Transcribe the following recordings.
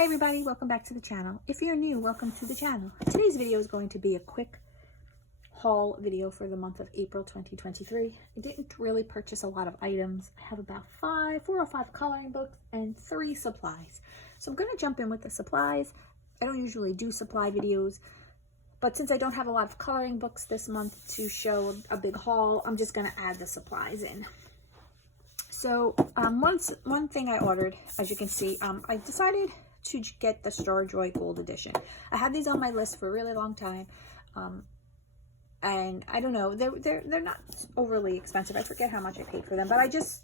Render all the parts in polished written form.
Hi everybody, welcome back to the channel. If you're new, welcome to the channel. Today's video is going to be a quick haul video for the month of April 2023. I didn't really purchase a lot of items. I have about 4 or 5 coloring books and 3 supplies. So I'm going to jump in with the supplies. I don't usually do supply videos, but since I don't have a lot of coloring books this month to show a big haul, I'm just going to add the supplies in. So one thing I ordered, as you can see, I decided to get the Star Joy Gold Edition. I had these on my list for a really long time, and I don't know, they're not overly expensive. I forget how much I paid for them, but I just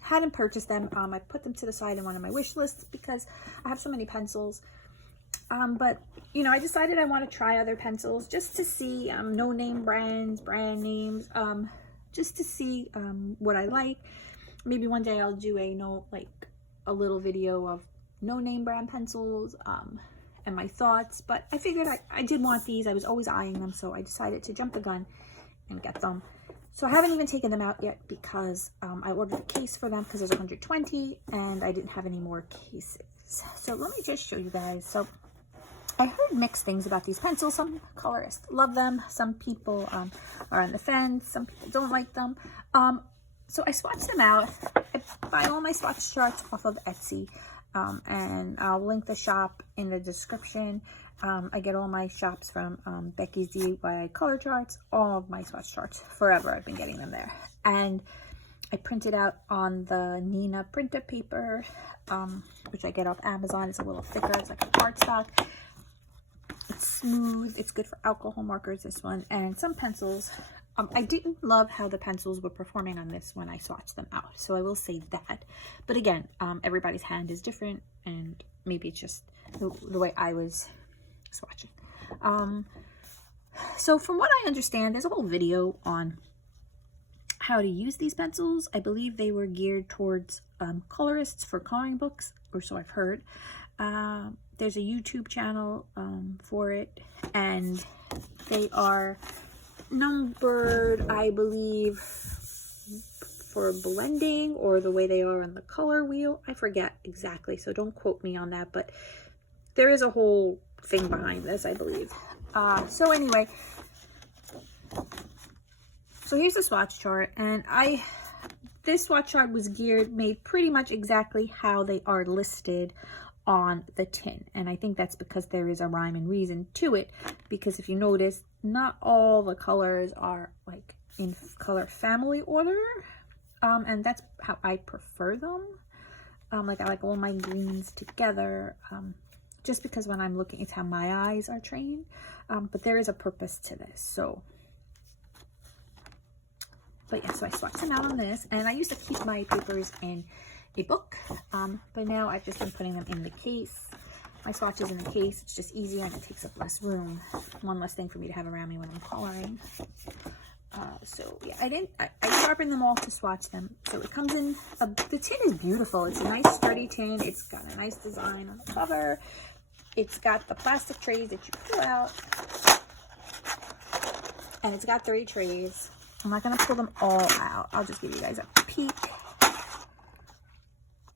hadn't purchased them. I put them to the side in one of my wish lists because I have so many pencils. But you know, I decided I want to try other pencils just to see no name brands, brand names, just to see what I like. Maybe one day I'll do a little video of no name brand pencils and my thoughts, but I figured I did want these. I was always eyeing them, so I decided to jump the gun and get them. So I haven't even taken them out yet because I ordered a case for them because there's 120 and I didn't have any more cases. So let me just show you guys. So I heard mixed things about these pencils. Some colorists love them, some people are on the fence, some people don't like them. So I swatched them out. I buy all my swatch charts off of Etsy. And I'll link the shop in the description. I get all my shops from Becky's DIY color charts, all of my swatch charts forever. I've been getting them there. And I printed out on the Nina printer paper, which I get off Amazon. It's a little thicker. It's like a cardstock. It's smooth. It's good for alcohol markers, this one. And some pencils. I didn't love how the pencils were performing on this when I swatched them out, so I will say that. But again, everybody's hand is different, and maybe it's just the way I was swatching. So from what I understand, there's a whole video on how to use these pencils. I believe they were geared towards colorists for coloring books, or so I've heard. There's a YouTube channel for it, and they are numbered, I believe, for blending, or the way they are on the color wheel. I forget exactly, so don't quote me on that, but there is a whole thing behind this, I believe. So anyway, so here's the swatch chart, and this swatch chart was made pretty much exactly how they are listed on the tin, and I think that's because there is a rhyme and reason to it, because if you notice, not all the colors are like in color family order, and that's how I prefer them. Like I like all my greens together, just because when I'm looking, it's how my eyes are trained, but there is a purpose to this. So but yeah, so I swatched them out on this, and I used to keep my papers in a book, but now I've just been putting them in the case. My swatches in the case, it's just easier and it takes up less room. One less thing for me to have around me when I'm coloring. So yeah, I sharpened them all to swatch them. So it comes in, the tin is beautiful. It's a nice sturdy tin. It's got a nice design on the cover. It's got the plastic trays that you pull out. And it's got 3 trays. I'm not going to pull them all out. I'll just give you guys a peek.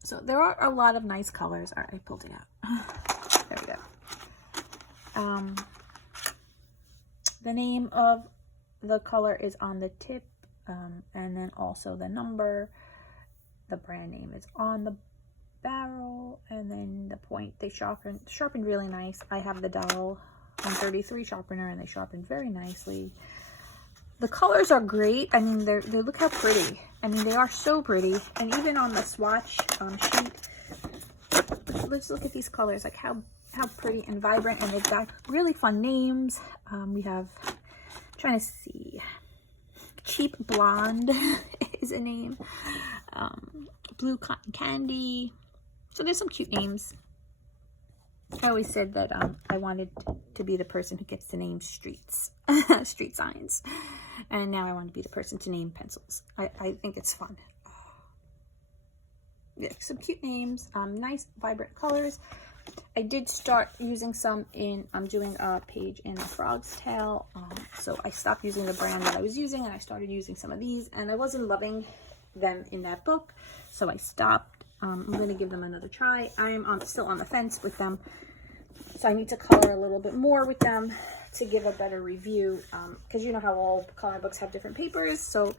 So there are a lot of nice colors. All right, I pulled it out. There we go. The name of the color is on the tip, and then also the number. The brand name is on the barrel, and then the point. They sharpened really nice. I have the Doll 133 sharpener, and they sharpened very nicely. The colors are great. I mean, they look how pretty. I mean, they are so pretty. And even on the swatch sheet, let's look at these colors, like how pretty and vibrant, and they've got really fun names. We have, I'm trying to see, Cheap Blonde is a name. Blue Cotton Candy. So there's some cute names. I always said that I wanted to be the person who gets to name streets, street signs. And now I want to be the person to name pencils. I think it's fun. Yeah, some cute names, nice vibrant colors. I did start using some I'm doing a page in a Frog's Tail. So I stopped using the brand that I was using, and I started using some of these, and I wasn't loving them in that book. So I stopped. I'm going to give them another try. I'm still on the fence with them, so I need to color a little bit more with them to give a better review, because you know how all coloring books have different papers. So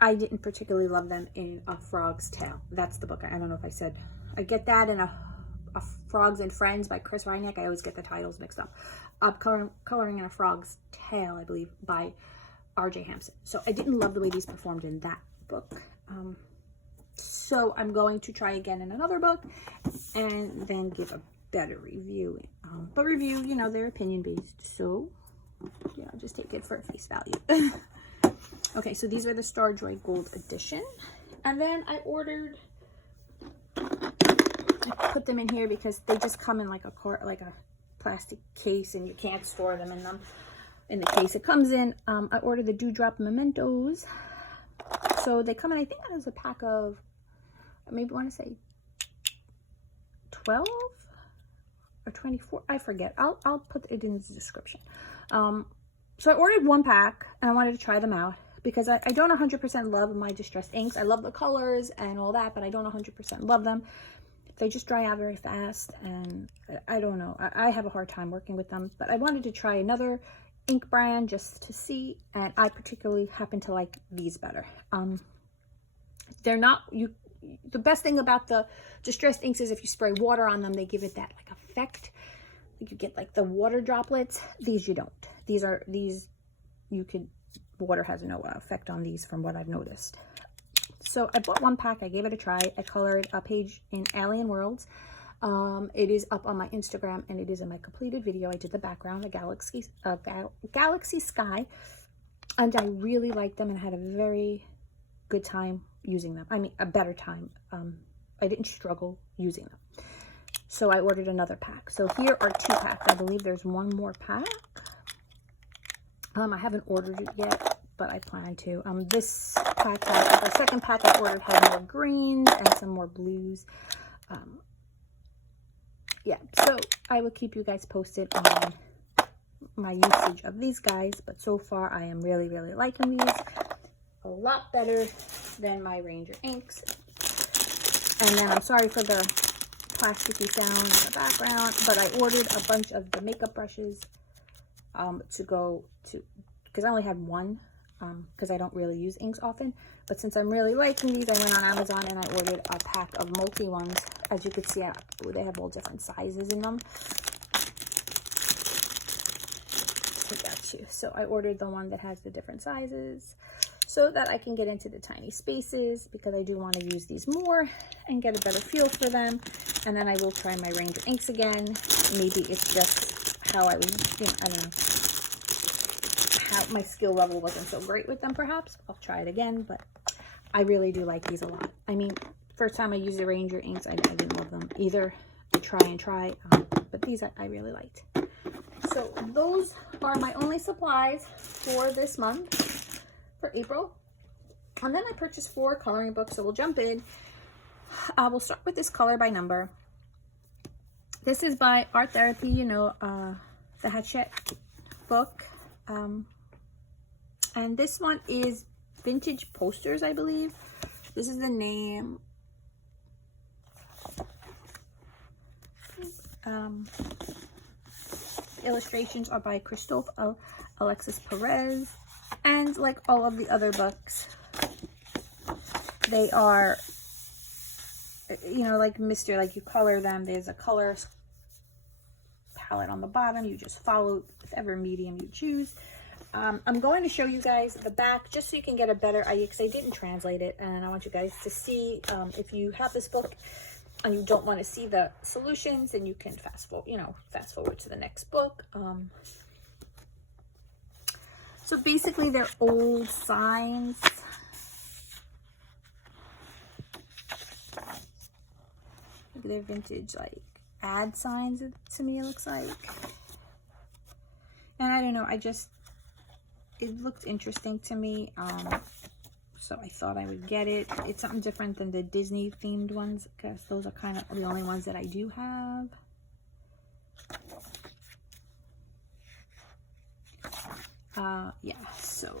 I didn't particularly love them in A Frog's Tale. That's the book. I don't know if I said. I get that in a Frogs and Friends by Chris Reinick. I always get the titles mixed up. Coloring in A Frog's Tale, I believe, by R.J. Hampson. So I didn't love the way these performed in that book. So I'm going to try again in another book and then give a better review. But review, you know, they're opinion based. So, you know, just take it for face value. Okay, so these are the Star Joy Gold Edition. And then I ordered, I put them in here because they just come in like a plastic case and you can't store them in the case it comes in. I ordered the Dewdrop Mementos. So they come in, I think that was a pack of, maybe I want to say 12 or 24. I forget. I'll put it in the description. So I ordered one pack and I wanted to try them out because I don't 100% love my distressed inks. I love the colors and all that, but I don't 100% love them. They just dry out very fast and I don't know. I have a hard time working with them, but I wanted to try another ink brand just to see, and I particularly happen to like these better. They're not, the best thing about the distressed inks is if you spray water on them, they give it that like effect. You get like the water droplets. These you don't. These you could, water has no effect on these from what I've noticed. So I bought one pack. I gave it a try. I colored a page in Alien Worlds. It is up on my Instagram and it is in my completed video. I did the background, a galaxy sky, and I really liked them and had a very good time using them. I mean, a better time. I didn't struggle using them. So I ordered another pack. So here are 2 packs. I believe there's one more pack. I haven't ordered it yet, but I plan to. This pack, the second pack I ordered had more greens and some more blues. Yeah, so I will keep you guys posted on my usage of these guys, but so far I am really, really liking these. A lot better than my Ranger inks. And then I'm sorry for the plasticky sound in the background, but I ordered a bunch of the makeup brushes to go to, because I only had one, because I don't really use inks often. But since I'm really liking these, I went on Amazon and I ordered a pack of multi ones. As you can see, they have all different sizes in them. I got you. So I ordered the one that has the different sizes so that I can get into the tiny spaces, because I do want to use these more and get a better feel for them. And then I will try my Ranger inks again. Maybe it's just how I was, you know, I don't know, how my skill level wasn't so great with them perhaps. I'll try it again, but I really do like these a lot. I mean, first time I used the Ranger inks, I didn't love them either. I try, but these I really liked. So those are my only supplies for this month, for April. And then I purchased 4 coloring books, so we'll jump in. We'll start with this Color by Number. This is by Art Therapy, you know, the Hachette book. And this one is Vintage Posters, I believe. This is the name. Illustrations are by Christophe Alexis Perez. And like all of the other books, they are, you know, like you color them. There's a color palette on the bottom. You just follow whatever medium you choose. I'm going to show you guys the back just so you can get a better idea, because I didn't translate it, and I want you guys to see, if you have this book and you don't want to see the solutions, then you can fast forward to the next book. So basically they're old signs. They're vintage, like ad signs to me, it looks like. And I don't know, it looked interesting to me, so I thought I would get it. It's something different than the Disney themed ones, because those are kind of the only ones that I do have. Yeah, so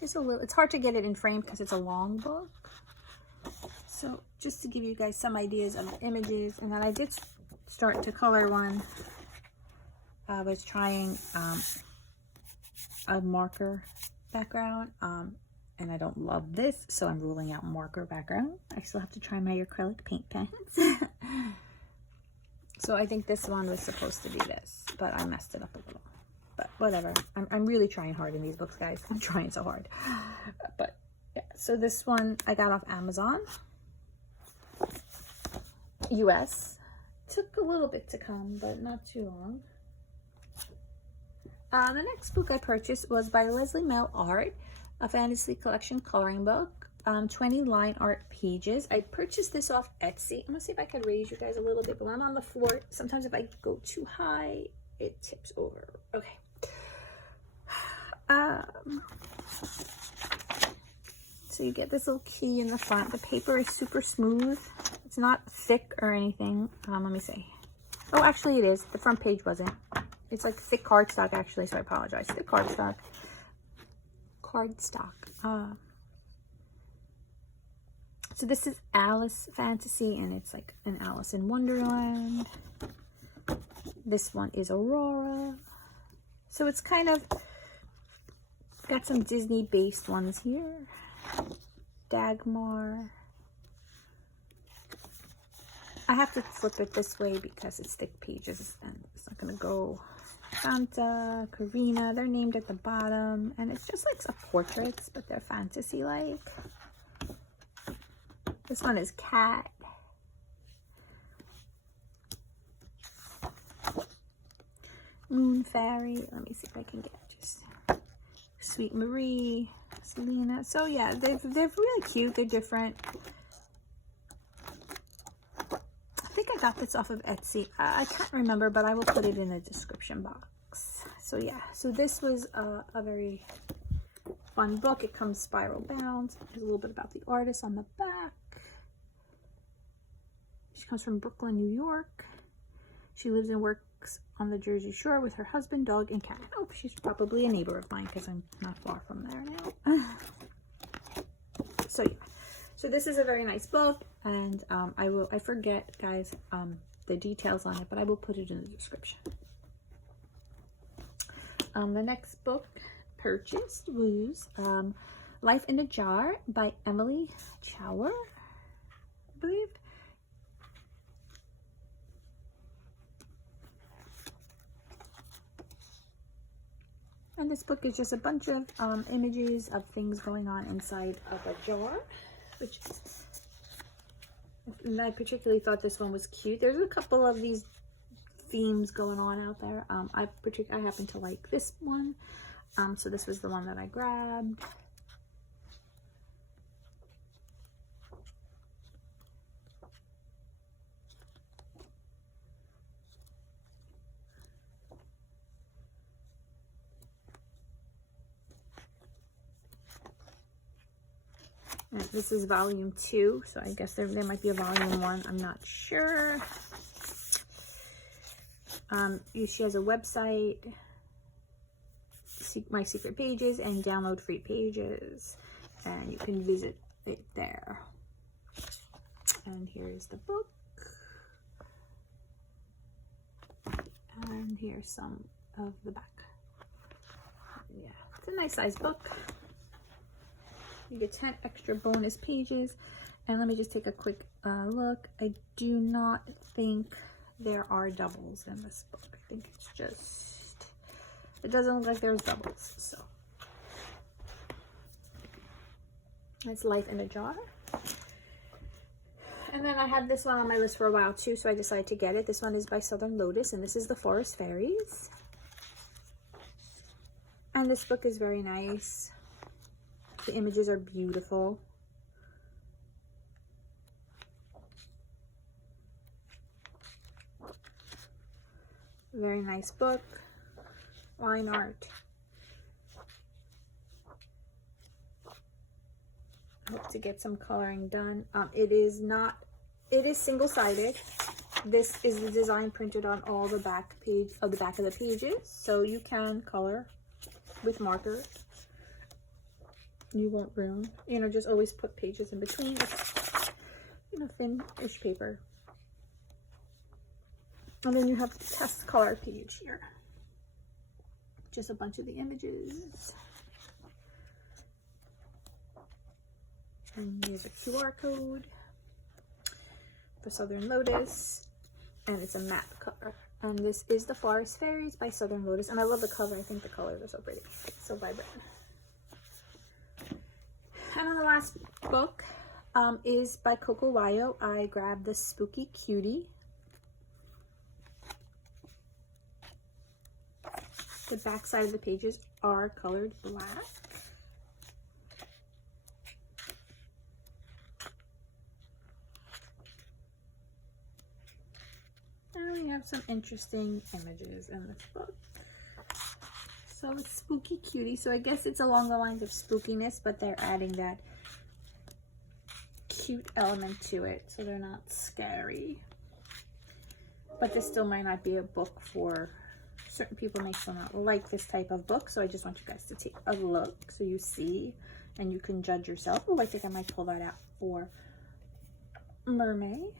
just a little, it's hard to get it in frame because it's a long book. So just to give you guys some ideas of the images, and then I did start to color one. I was trying a marker background, and I don't love this, so I'm ruling out marker background. I still have to try my acrylic paint pens. So I think this one was supposed to be this, but I messed it up a little. But whatever. I'm really trying hard in these books, guys. I'm trying so hard. But yeah, so this one I got off Amazon. US. Took a little bit to come, but not too long. The next book I purchased was by Leslie Mel Art, a fantasy collection coloring book. 20 line art pages. I purchased this off Etsy. I'm gonna see if I can raise you guys a little bit, but I'm on the floor. Sometimes if I go too high, it tips over. Okay. So you get this little key in the front. The paper is super smooth. It's not thick or anything. Let me see. Oh, actually it is. The front page wasn't. It's like thick cardstock actually, so I apologize. Thick cardstock. So this is Alice Fantasy, and it's like an Alice in Wonderland. This one is Aurora. So it's kind of got some Disney-based ones here. Dagmar. I have to flip it this way because it's thick pages and it's not going to go. Santa, Karina, they're named at the bottom, and it's just like some portraits, but they're fantasy-like. This one is Cat. Moon Fairy. Let me see if I can get just Sweet Marie, Selena. So yeah, they're really cute. They're different. I think I got this off of Etsy. I can't remember, but I will put it in the description box. So yeah, so this was a very fun book. It comes spiral bound. There's a little bit about the artist on the back. She comes from Brooklyn, New York. She lives and works on the Jersey Shore with her husband, dog, and cat. Oh, she's probably a neighbor of mine because I'm not far from there now. So yeah, so this is a very nice book, and I forget, guys, the details on it, but I will put it in the description. The next book purchased was Life in a Jar by Emily Chower, I believe. And this book is just a bunch of images of things going on inside of a jar, which I particularly thought this one was cute. There's a couple of these themes going on out there. I happen to like this one, so this was the one that I grabbed. This is volume 2, so I guess there might be a volume 1. I'm not sure. She has a website, My Secret Pages, and download free pages, and you can visit it there. And here's the book, and here's some of the back. Yeah, it's a nice size book. You get 10 extra bonus pages. And let me just take a quick look. I do not think there are doubles in this book. I think it's just, it doesn't look like there's doubles. So it's Life in a Jar. And then I had this one on my list for a while too, so I decided to get it. This one is by Southern Lotus, and this is the Forest Fairies. And this book is very nice. The images are beautiful. Very nice book. Line art. I hope to get some coloring done. It is single-sided. This is the design printed on all the back of the pages, so you can color with markers. You won't ruin, just always put pages in between. thin-ish paper. And then you have the test color page here. Just a bunch of the images. And here's a QR code for Southern Lotus. And it's a matte cover. And this is the Forest Fairies by Southern Lotus. And I love the cover. I think the colors are so pretty. So vibrant. And then the last book is by Coco Wayo. I grabbed the Spooky Cutie. The back side of the pages are colored black. And we have some interesting images in this book. So it's Spooky Cutie. So I guess it's along the lines of spookiness, but they're adding that cute element to it. So they're not scary. But this still might not be a book for certain people. May still not like this type of book. So I just want you guys to take a look so you see and you can judge yourself. Oh, I think I might pull that out for Mermaid.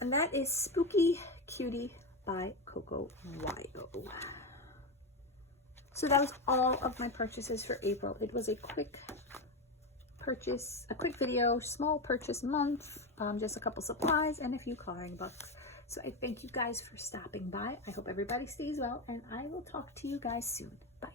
And that is Spooky Cutie by Coco Wayo. So that was all of my purchases for April. It was a quick purchase, a quick video, small purchase month, just a couple supplies and a few coloring books. So I thank you guys for stopping by. I hope everybody stays well, and I will talk to you guys soon. Bye.